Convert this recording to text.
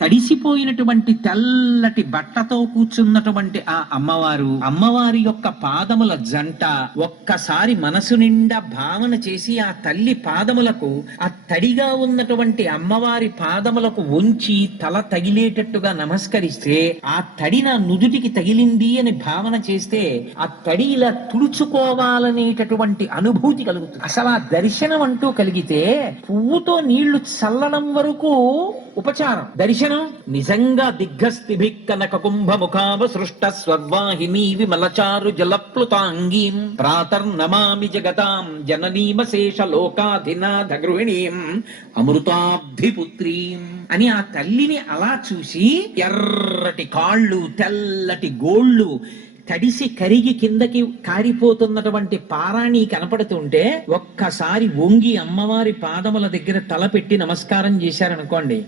తడిసిపోయినటువంటి తెల్లటి బట్టతో కూర్చున్నటువంటి ఆ అమ్మవారి యొక్క పాదముల జంట ఒక్కసారి మనసు నిండా భావన చేసి ఆ తల్లి పాదములకు, ఆ తడిగా ఉన్నటువంటి అమ్మవారి పాదములకు వంచి తల తగిలేటట్టుగా నమస్కరిస్తే, ఆ తడి నా నుదుటికి తగిలింది అని భావన చేస్తే ఆ తడి ఇలా తుడుచుకోవాలనేటటువంటి అనుభూతి కలుగుతుంది. అసలు ఆ దర్శనం అంటూ కలిగితే పువ్వుతో నీళ్లు చల్లడం వరకు ఉపచారం. దర్శనం నిజంగా దిగ్గస్థిభిక్కనక కుంభముఖావ సృష్ట స్వర్వాహినీ విమలచారు జలప్లుతాంగీం ప్రాతర్నమామి జగతాం జననీమశేష లోకాధినాథ గృహిణీం అమృతాబ్ధిపుత్రీం అని ఆ తల్లిని అలా చూసి, ఎర్రటి కాళ్ళు, తెల్లటి గోళ్ళు, తడిసి కరిగి కిందకి కారిపోతున్నటువంటి పారాణి కనపడుతుంటే ఒక్కసారి వంగి అమ్మవారి పాదముల దగ్గర తలపెట్టి నమస్కారం చేశారనుకోండి,